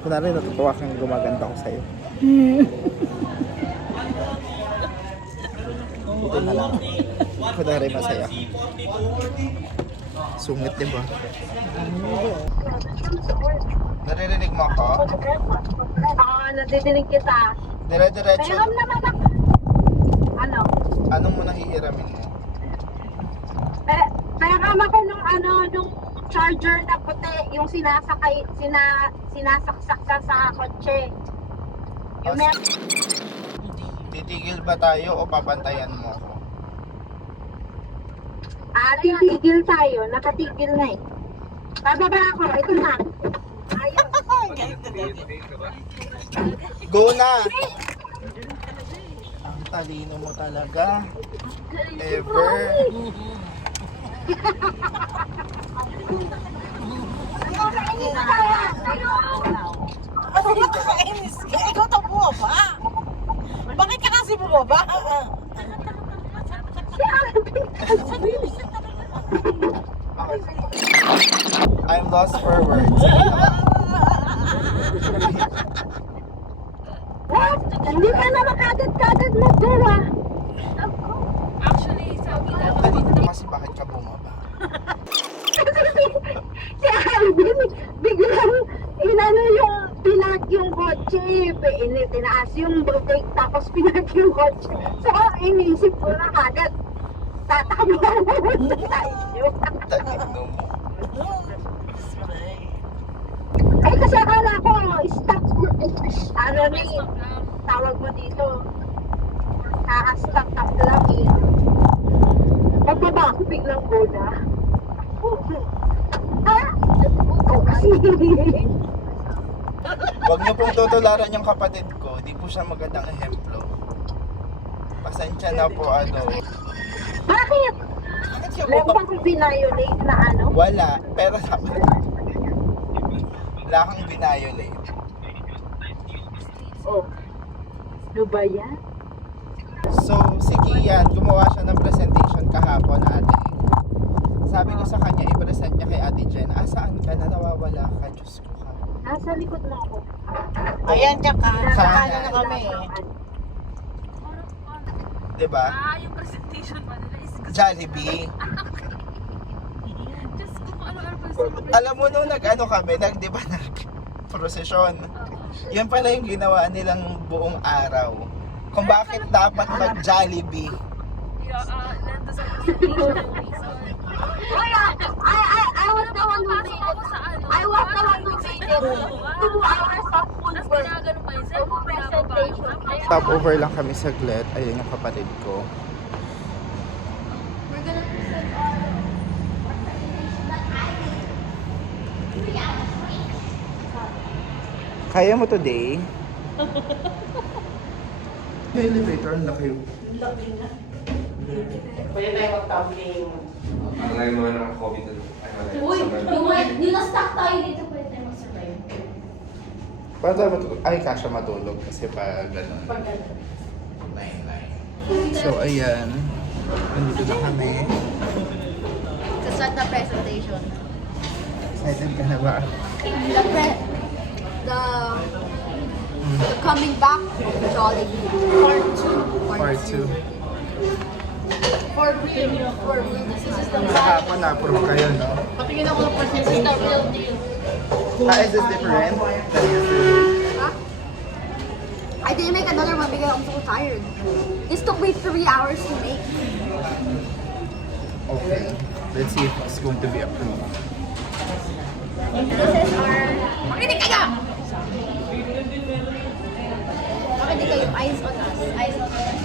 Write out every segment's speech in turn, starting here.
Kunwari natutuwa kang gumaganda ko sa'yo. Ito na lang. Kunwari masaya. Sungit, di ba? Naririnig mo ako? Oo, nadidinig kita. Dire-diretso. Meron naman ako. Ano? Anong mo nahihiramin mo? Meron ako nung charger na puti, yung sinasaksak ka sa kotse. Yung Titigil ba tayo o papantayan mo ako? titigil tayo. Nakatigil na eh. Bababa ako. Ito na. Ayun. Go na! Ang talino mo talaga. Ever. Ano nakakainis ka? Ikaw ito bumaba. Bakit ka kasi bumaba? I'm lost for words. What? Hindi ka na makagad-kagad na dala. Actually, sabi lang, Talino kasi bakit ka bumaba? Si Alvin, biglang inano yung pinag yung kotse, tinaas yung brake tapos pinag yung kotse. So, inisip ko na agad, tatakbo ako tayo. Talino mo. Ay, kasi akala ko, stop, ano ni, stop lang. tawag mo dito, stop lang eh. Pagbaba ako, biglang go na. Huwag niyo pong tutularan yung kapatid ko. Di po siya magandang ehemplo. Pasensya na po, Bakit? Bakit siya Meron bumaba? bang binayolate na ano? Wala. Pero dapat wala kang binayolate. Oh. Ano ba yan? So, si Kian, gumawa siya ng presentation kahapon, ate. Sabi ko sa kanya, i-present niya kay Ate Jen. Saan ka na? Nawawala ka. Diyos ko ka. Nasa likod mo ako. Ayan, tsaka. Sa- Ano na kami. Diba? Yung presentation pa nila is gusto. Jollibee. Just kung ano-ano pa sa Alam mo nung kami, di ba nag-prosesyon? Yan pala yung ginawa nilang buong araw. Kung bakit dapat mag-Jollibee. Nandun sa presentation ng reason. I was the one who made Pasok it. ako sa ano. I was the one who made it. 2 hours of full Tapos work. ginagano pa yun. Sir, Full presentation. Stopover lang kami saglit. Ayun yung kapatid ko. We're gonna present our Kaya mo today? Yung elevator, ang laki. Pwede tayo mag-tumbling. Ang lagi mga naka-COVID na Uy, yung na-stuck tayo dito, pwede tayo mag-survive. Paano tayo matulog? Ay, kasya matulog kasi pa gano'n. Pag ano. So, ayan. Nandito na kami. To start the presentation. Excited ka na ba? The coming back of Jollibee. Part 2. For real, this is the Kahapon na-approve kayo, no? patingin ako ng process. This is the real deal. Is this different than yesterday? Huh? I didn't make another one because I'm so tired. This took me 3 hours to make. Okay. Let's see if it's going to be approved. This is our... Makinig kayo! Makinig kayo. Eyes on us. Eyes on us.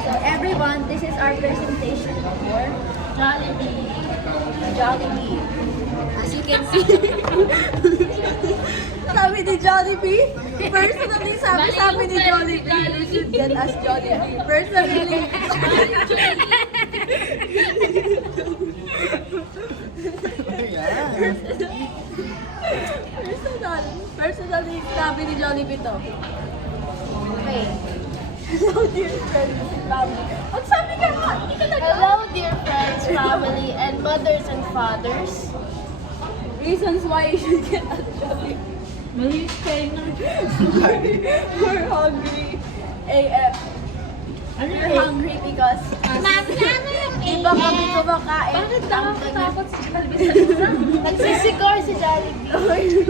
So everyone, this is our presentation for Jollibee. Jollibee. As you can see. Sabi ni Jollibee. Personally, sabi ni Jollibee. You should get us Jollibee. Personally. Personally, sabi ni Jollibee to. Okay. Hello, dear friends and family. Magsabi ka nga, hindi ka nag- Hello, dear friends, family, and mothers and fathers. Reasons why you should get a Jollibee. Malis kayo na. We're hungry. AF. We're hungry because iba kami kumakain. Bakit nakakatakot si Jollibee sa nagsisigaw si Jollibee.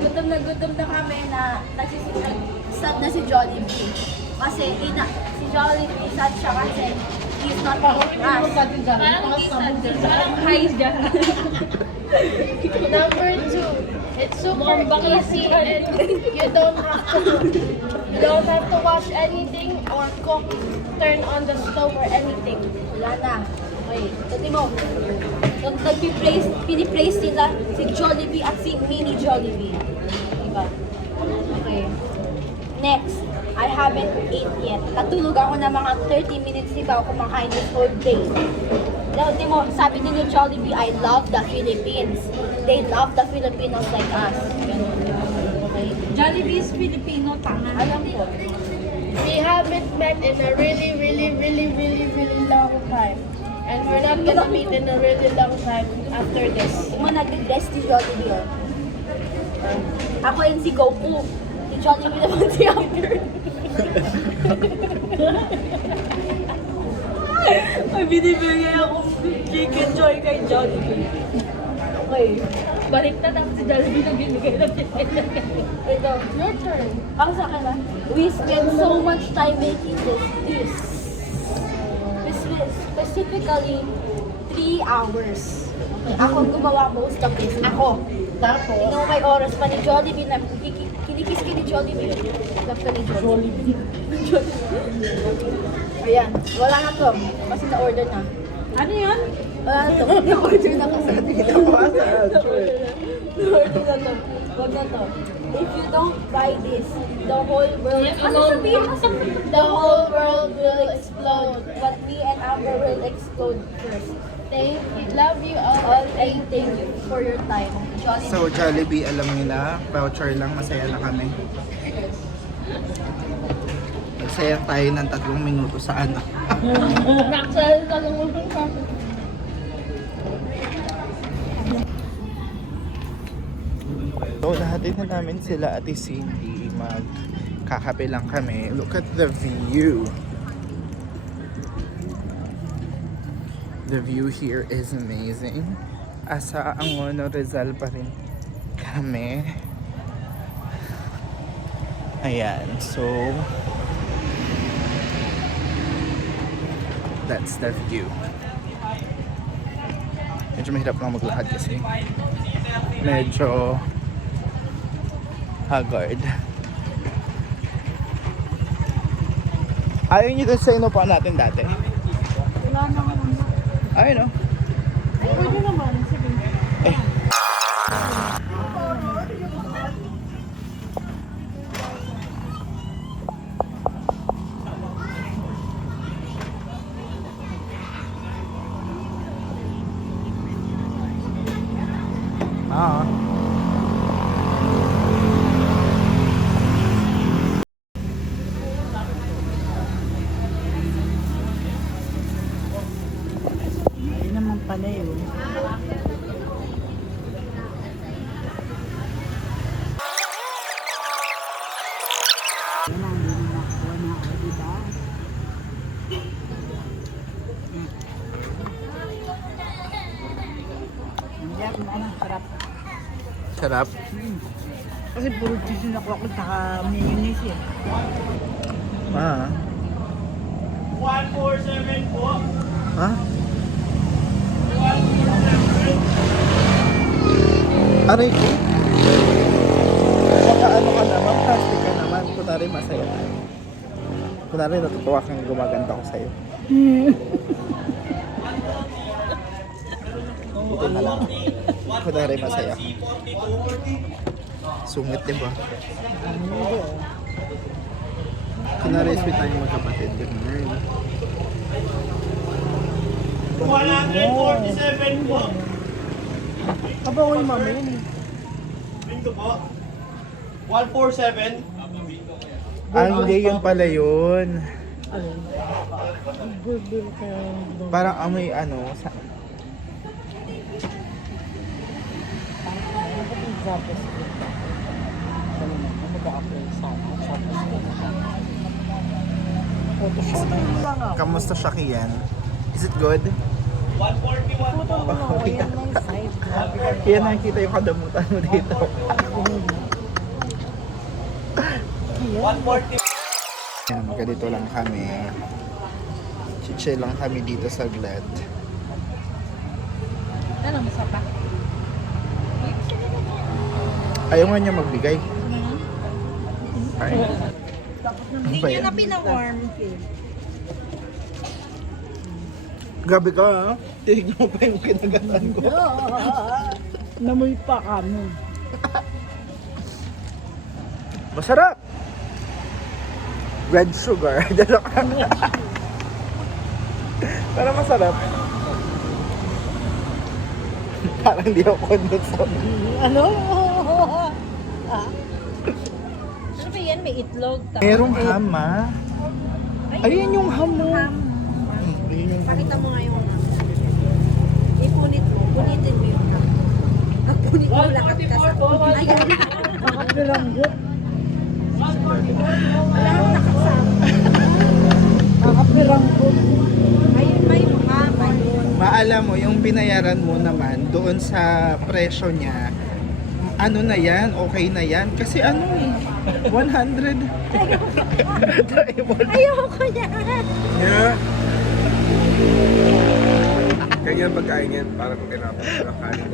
Gutom na kami na sad na si Jollibee. Kasi si Jollibee sad siya kasi he's not eating us. Parang hindi sad. Parang high dyan. Number 2, it's super easy and you don't have to wash anything or cook, turn on the stove or anything. Wala na. Okay, tuti mo. Pinipraise nila si Jollibee at si Mini Jollibee. Diba? Okay. Next, I haven't ate yet. Natulog ako na mga 30 minutes, di ba ako kumakain this whole day. Di mo, sabi din ni Jollibee, I love the Philippines. They love the Filipinos like us. Ganun. Okay? Jollibee is Filipino, tanga. Alam ko. We haven't met in a really long time. And we're not gonna meet in a really long time after this. Hindi mo nag-bless si Jollibee, oh. Ako yun si Goku. Si Jollibee naman si Amber. May binibigay akong chicken joy kay Jollibee. Okay. Balik na tapos si Jollibee na binigay ng chicken. Ito, your turn. Ako sa akin ah. We spend so much time making this. Specifically, 3 hours. Okay, ako gumawa most of this. Ako. Tapos, Tingnan mo may oras pa ni Jollibee na kinikis ka ni Jollibee. Love ka ni Jollibee. Ayan, wala na to. Kasi na-order na. Ano yan? Wala na to. Na-order na kasi. Na-order na to. Wag na to. If you don't buy this, the whole world, ano sabihin mo? the whole world will explode. But me and Amber will explode first. Thank you. Love you all. All and thank you for your time. Jollibee. So Jollibee, alam niyo na, voucher lang, masaya na kami. Masaya tayo ng 3 minuto sa ano. Actually, kalungan ka. So nahatid na namin sila Ate Cindy, magkakape lang kami. Look at the view. The view here is amazing. Asa Angono Rizal pa rin kami. Ayan, so that's the view. Medyo mahirap lang maglakad kasi medyo haggard. Ayaw nyo dun sa inupuan natin dati. Wala na ako. Ayun o. Pwede naman. Sige. Eh. Ah. Ayun naman pala yun. Wala, hindi na nakuha na ako, diba? Hindi ako ano, sarap. Sarap. Kasi puro cheese na ako saka mayonnaise eh. Ah. 147 po. Ha? Aray ko. Baka ano ka naman, plastic ka naman. Kunwari masaya tayo. Kunwari natutuwa kang gumaganda ko sa'yo. Ito na lang. Kunwari masaya. Sungit, diba? Kunwari sweet tayong magkapatid. Ganun. 147 po. Aba ko yung mama yun eh. Bingo po. 147. Ah, hindi yun pala yun. Parang amoy ano. Example, siya naman, mag-a-apply sa example. Photoshop lang ako. Kamusta siya, Kian? Is it good? 141 po. Photo mo ako, yan na yung side. Kaya nakikita yung kadamutan mo dito. 140. Yan, ganito lang kami. Chill lang kami dito sa Glad. Ano, masapa? Ayaw nga niya magbigay. Ay. Hindi Ba niya yan? na pina-warm. Gabi ka, ha? Tinignan mo pa yung kinagatan ko. Namoy pa kami. Masarap! Red sugar. Pero masarap. Parang di ako convinced. Ano? Ano ba yan? May itlog. Merong ham, ha? Ayun yung ham mo. Ayun yung ham. Pakita mo nga yung ipunit mo. Punitin mo yung punit mo lahat ka sa ayun. Nakapilanggot. Wala akong nakasama. Nakapilanggot. Ayun ba yung mama yun? Maalam mo, yung binayaran mo naman doon sa presyo niya, ano na yan, okay na yan. Kasi ano eh, 100. Ayoko niya. Yeah. Ganyan pagkain yan, para kung tinapos ng kanin.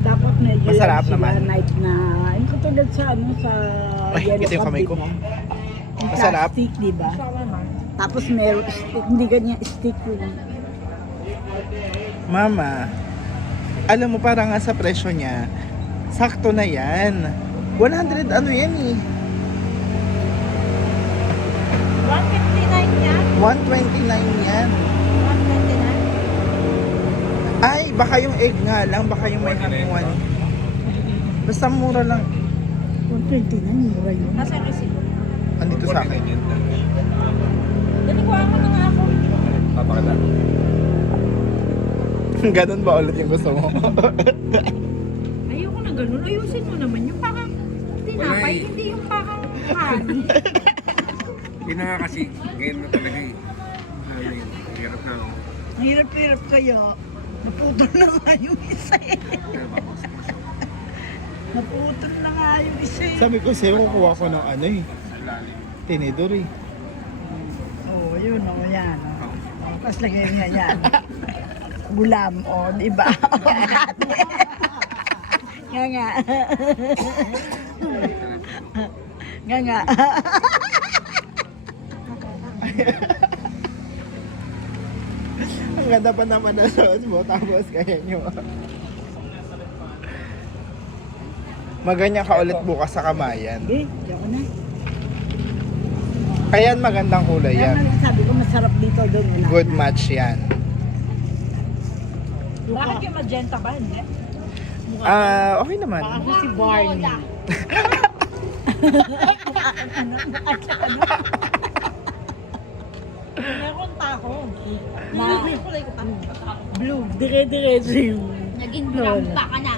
Dapat medyo Masarap sila naman. night na, yung katulad sa ano, sa Ay, yellow ito yung kamay ko. cab, diba? Yung Masarap. plastic, diba? Tapos meron stick, hindi ganyan stick yun. Mama, alam mo parang nga sa presyo niya, sakto na yan. 100 ano yan eh. 159 yan? 129 yan. 129? Ay, baka yung egg nga lang, baka yung may hamuan. Basta mura lang. 129, mura yun. Nasaan kasi? Andito sa akin. Nanikuha mo na nga ako. Papakita. Ganun ba ulit yung gusto mo? Ayoko na ganun. Ayusin mo naman yung parang tinapay, Wala eh. hindi yung parang kanin. Yun na nga kasi, ngayon na talaga eh. Ano yun, hirap na ako. Hirap-hirap kayo. Naputol na nga yung isa eh. Kaya babagsak na siya. Naputol na nga yung isa eh. Sabi ko sa'yo, kukuha ko ng ano eh. Sa ilalim. Tinidor eh. Oo, yun o, yan. Tapos lagay niya yan. Gulam, o, di ba? Nga nga. Nga nga. Ang ganda pa naman na sauce mo, tapos kaya nyo. Maganya ka ulit bukas sa Kamayan. Eh, diyan ko na. Kaya magandang kulay Kaya yan. sabi ko masarap dito doon. Wala Good na. match yan. Bakit yung magenta ba? Hindi. Okay naman. Ako si Barney. Meron tako. Blue, dire-diretso yung Naging brown pa ka na.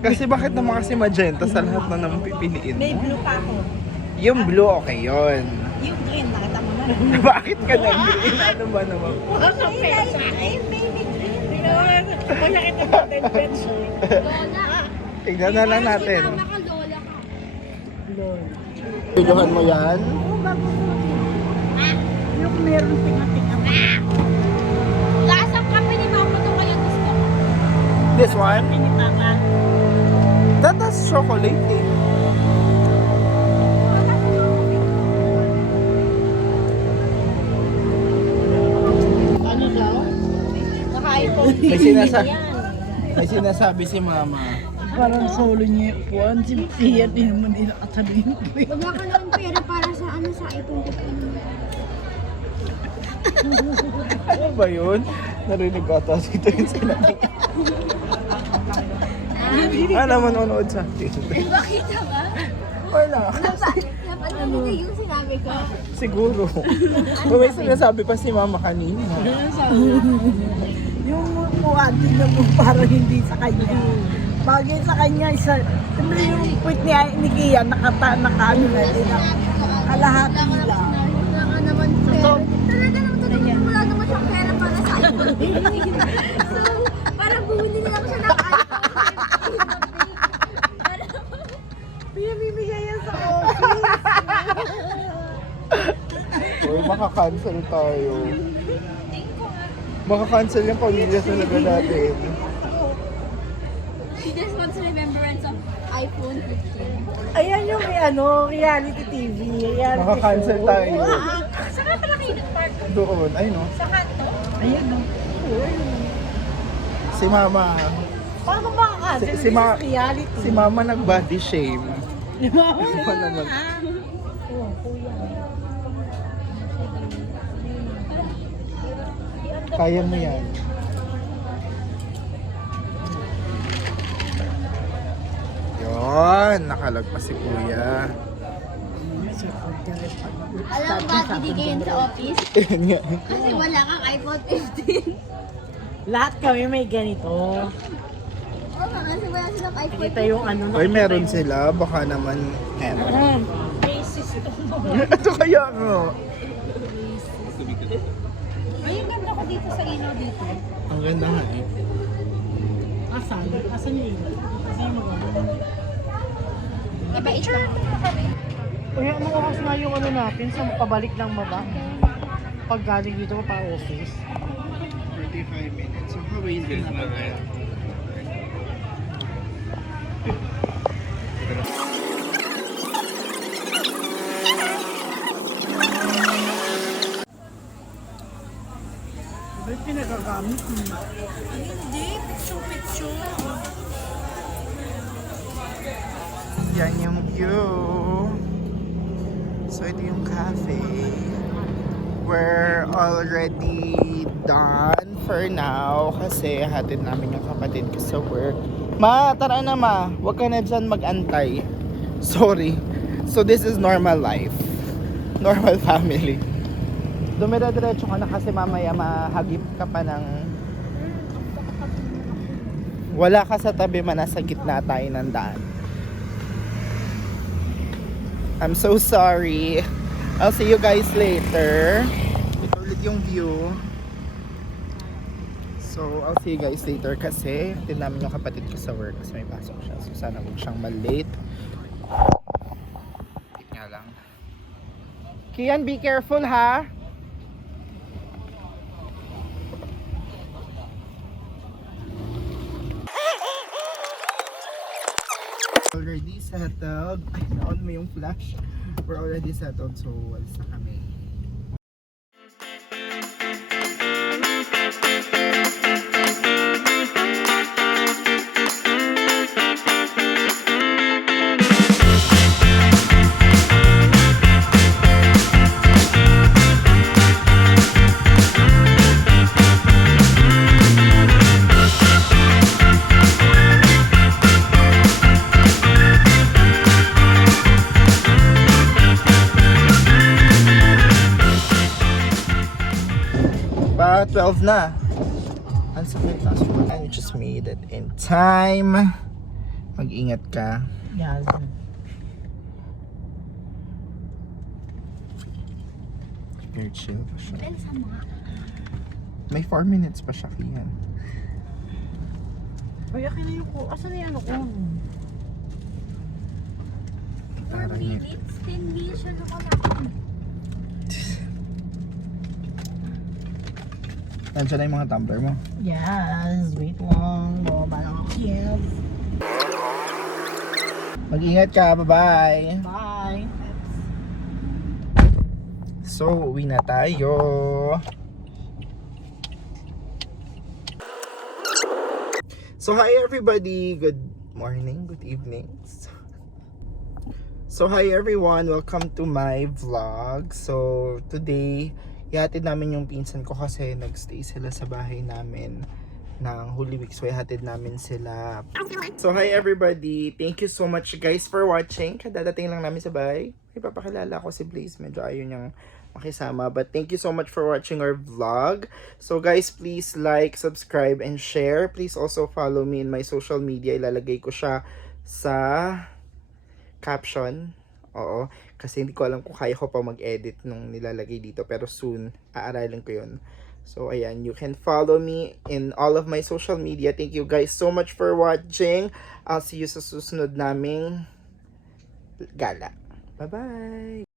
Kasi bakit naman kasi magenta sa lahat na naman pipiliin may mo? blue pa ako. Yung blue, okay yun. Yung green, nakita mo na. Bakit ka nag-green? Ano ba naman? Ay, baby green. Pag nakita mo din pencil. Lola. Tignan na lang natin. Sinama ka, Lola ka. Lord. Videohan mo yan? Yung meron tinga-tinga. Lasang kape ni Mama to kayo gusto ko. This one? Pinitama. That has chocolate eh. Ano daw? Naka-iPhone May sinasabi si Mama. Parang solo niya yung puwan. Si Pia, di naman nila kasabihin. Wala ka lang pera para sa ano sa iPhone ko. Ano ba yun? Narinig ko ata dito yung sinabi. Ano naman unood sa akin? Bakit ba? Wala. Napaninig yung sinabi ko. Siguro. May sinasabi pa si mama kanina. Yung mukha din na mo parang hindi sa kanya. Bagay sa kanya, siyempre yung puwit ni Kia, nakaano na din. Kalahati lang. Wala ka naman pera. Talaga naman totoo. Wala naman siyang pera para sa iPhone 15. So, parang bumili na lang siya ng iPhone 15. Pinamimigay yan sa office. Uy, makakancel tayo. Makakancel yung pamilya talaga natin. She just wants remembrance of iPhone 15. Ayan yung reality TV. Reality Makakancel show. tayo. Saan ka pala kayo nag-park? Doon, ay no. Sa kanto? Ayan o. Si mama. Paano makakancel? Si ma- This is reality. Si mama nag-body shame. Mama Ano naman? Kaya mo yan. Yun, nakalagpas si kuya. Alam mo ba, binigay yun sa office? Yun nga. Kasi wala kang iPhone 15. Lahat kami may ganito. Oo nga, kasi wala silang iPhone Kita yung ano. Oy, meron sila. Baka naman meron. Racist to. Ito kaya nga. Ay, yung ganda ko dito sa ilaw dito. Ang ganda nga eh. Asan? Asan yung ilaw? Asan yung maganda? Iba, ito kami. Uy, ano oras nga yung ano natin? Sa pabalik lang ba ba? Pag galing dito pa office. 45 minutes. So, how is it? Ba't pinagagamit mo? Hindi, picture. Yan yung view. So, ito yung cafe. We're already done for now kasi hatid namin yung kapatid ko sa work. Ma, tara na ma. Huwag ka na dyan mag-antay. Sorry. So, this is normal life. Normal family. Dumira-diretso ka na kasi mamaya mahagip ka pa ng... Wala ka sa tabi man, nasa gitna tayo ng daan. I'm so sorry. I'll see you guys later. Ito ulit yung view. So, I'll see you guys later kasi namin yung kapatid ko sa work kasi may pasok siya. So, sana huwag siyang malate. Wait nga lang. Kian, be careful ha! Already settled. Ay, naon mo yung flash. We're already settled, so walis na kami. Pa, 12 na. Ang sakit na. And we just made it in time. Mag-ingat ka. Yes. Very chill pa siya. May 4 minutes pa siya, Kian. Uy, akin na yung ko. Asan na yung ano ko? 4 minutes, 10 minutes siya na lang. Nandiyan na yung mga tumbler mo. Yes, wait lang. Baba lang ako. Yes. Mag-ingat ka. Bye-bye. Bye. So, uwi na tayo. So, hi everybody. Good morning, good evening. So, hi everyone. Welcome to my vlog. So, today, ihatid namin yung pinsan ko kasi nagstay sila sa bahay namin ng Holy Week. So, ihatid namin sila. So, hi everybody. Thank you so much guys for watching. Kadadating lang namin sa bahay. Ipapakilala ko si Blaze. Medyo ayaw niyang makisama. But thank you so much for watching our vlog. So guys, please like, subscribe, and share. Please also follow me in my social media. Ilalagay ko siya sa caption. Oo. Kasi hindi ko alam kung kaya ko pa mag-edit nung nilalagay dito. Pero soon, aaralin ko yun. So, ayan. You can follow me in all of my social media. Thank you guys so much for watching. I'll see you sa susunod naming gala. Bye-bye!